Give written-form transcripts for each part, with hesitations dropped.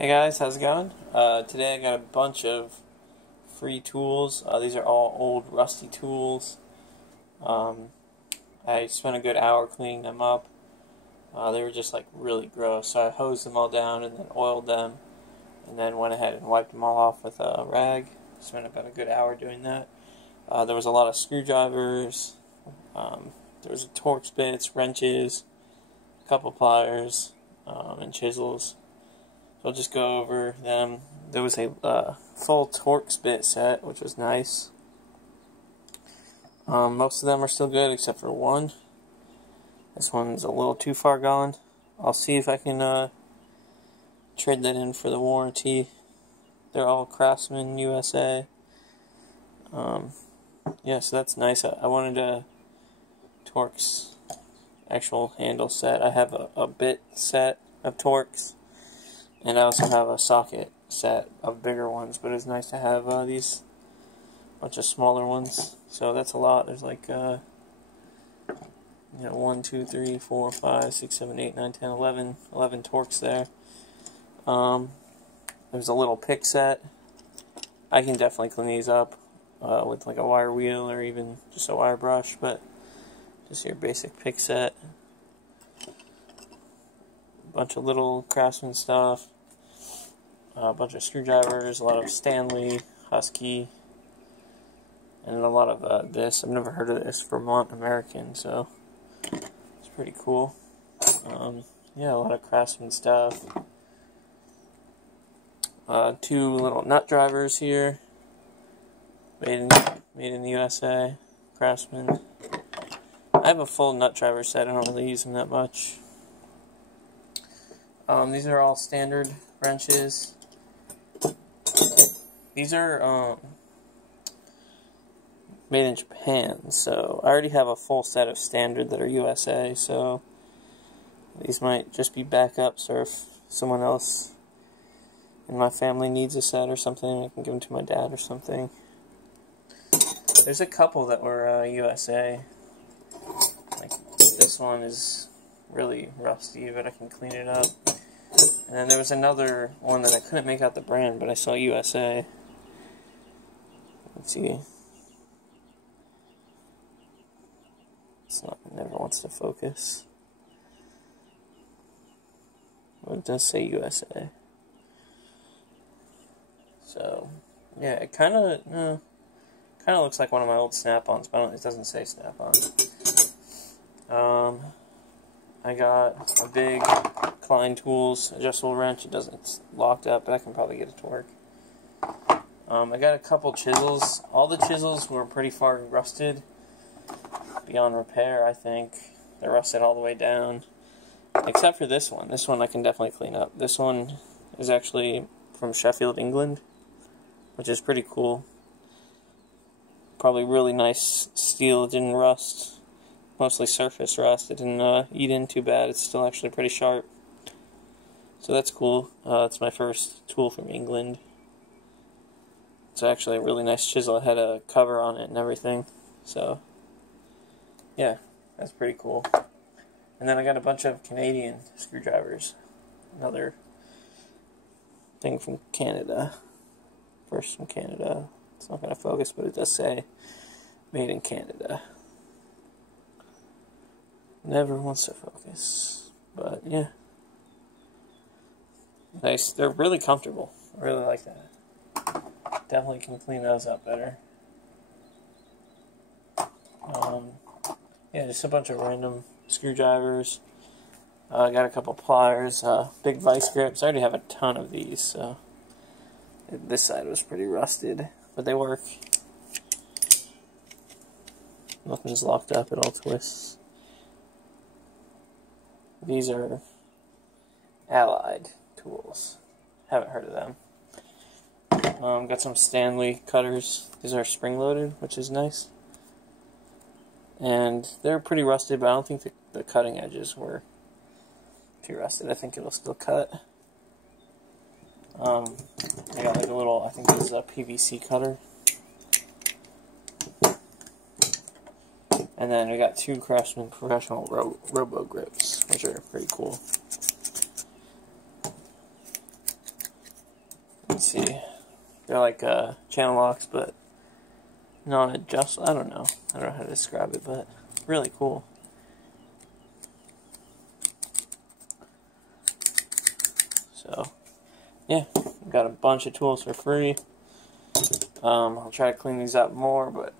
Hey guys, how's it going? Today I got a bunch of free tools. These are all old rusty tools. I spent a good hour cleaning them up. They were just like really gross, so I hosed them all down and then oiled them and then went ahead and wiped them all off with a rag. Spent about a good hour doing that. There was a lot of screwdrivers, there was Torx bits, wrenches, a couple pliers, and chisels. So I'll just go over them. There was a full Torx bit set, which was nice. Most of them are still good except for one. This one's a little too far gone. I'll see if I can trade that in for the warranty. They're all Craftsman USA. Yeah, so that's nice. I wanted a Torx actual handle set. I have a bit set of Torx. And I also have a socket set of bigger ones, but it's nice to have these bunch of smaller ones. So that's a lot. There's like 1, 2, 3, 4, 5, 6, 7, 8, 9, 10, 11 Torx there. There's a little pick set. I can definitely clean these up with like a wire wheel or even just a wire brush, but just your basic pick set. Bunch of little Craftsman stuff, a bunch of screwdrivers, a lot of Stanley, Husky, and a lot of this. I've never heard of this, Vermont American, so it's pretty cool. Yeah, a lot of Craftsman stuff. 2 little nut drivers here, made in the USA, Craftsman. I have a full nut driver set. I don't really use them that much. These are all standard wrenches. These are made in Japan, so I already have a full set of standard that are USA, so these might just be backups, or if someone else in my family needs a set or something, I can give them to my dad or something. There's a couple that were USA. Like this one is really rusty, but I can clean it up. And then there was another one that I couldn't make out the brand, but I saw USA. Let's see. It never wants to focus. Well, it does say USA. So, yeah, it kind of looks like one of my old Snap-ons, but it doesn't say Snap-on. I got a big Klein Tools adjustable wrench. It's locked up, but I can probably get it to work. I got a couple chisels. All the chisels were pretty far rusted, beyond repair, I think. They're rusted all the way down, except for this one. This one I can definitely clean up. This one is actually from Sheffield, England, which is pretty cool. Probably really nice steel. It didn't rust. Mostly surface rust. It didn't eat in too bad. It's still actually pretty sharp. So that's cool. It's my first tool from England. It's actually a really nice chisel. It had a cover on it and everything. So, yeah, that's pretty cool. And then I got a bunch of Canadian screwdrivers. Another thing from Canada. First from Canada. It's not going to focus, but it does say made in Canada. Never wants to focus, but yeah. Nice. They're really comfortable. I really like that. Definitely can clean those up better. Yeah, just a bunch of random screwdrivers. I got a couple pliers, big vice grips. I already have a ton of these, so this side was pretty rusted, but they work. Nothing's locked up, it all twists. These are Allied tools. Haven't heard of them. Got some Stanley Cutters. These are spring-loaded, which is nice. And they're pretty rusted, but I don't think the cutting edges were too rusted. I think it'll still cut. I got like a little, I think this is a PVC cutter. And then we got 2 Craftsman professional Robo grips, which are pretty cool. Let's see. They're like channel locks, but non-adjustable. I don't know how to describe it, but really cool. So, yeah, got a bunch of tools for free. I'll try to clean these up more, but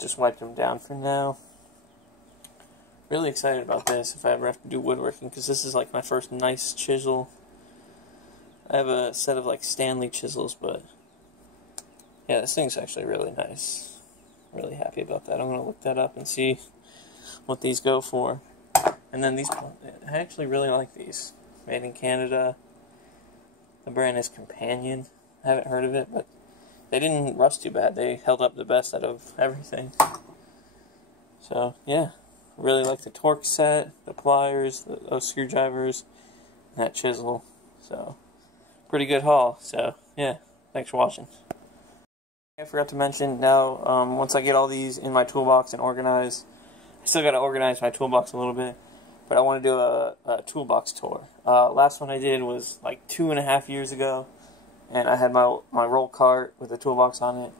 just wipe them down for now. Really excited about this if I ever have to do woodworking, because this is like my first nice chisel. I have a set of like Stanley chisels, but yeah, this thing's actually really nice. Really happy about that. I'm going to look that up and see what these go for. And then these, I actually really like these. Made in Canada. The brand is Companion. I haven't heard of it, but they didn't rust too bad. They held up the best out of everything. So, yeah. Really like the torque set, the pliers, those screwdrivers, and that chisel. So, pretty good haul. So, yeah. Thanks for watching. I forgot to mention, now, once I get all these in my toolbox and organized, I still got to organize my toolbox a little bit, but I want to do a toolbox tour. Last one I did was like 2.5 years ago, and I had my roll cart with a toolbox on it,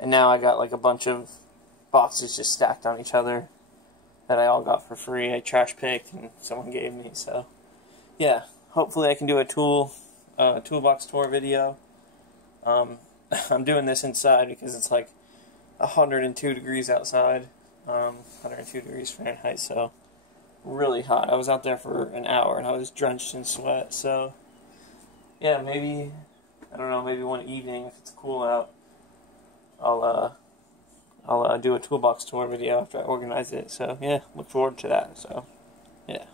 and now I got like a bunch of boxes just stacked on each other that I all got for free. I trash picked and someone gave me, so yeah, hopefully I can do a toolbox tour video. I'm doing this inside because it's like 102 degrees outside, 102 degrees Fahrenheit, so really hot. I was out there for an hour and I was drenched in sweat, so yeah, maybe, I don't know, maybe one evening if it's cool out, I'll do a toolbox tour video after I organize it, so yeah, look forward to that, so yeah.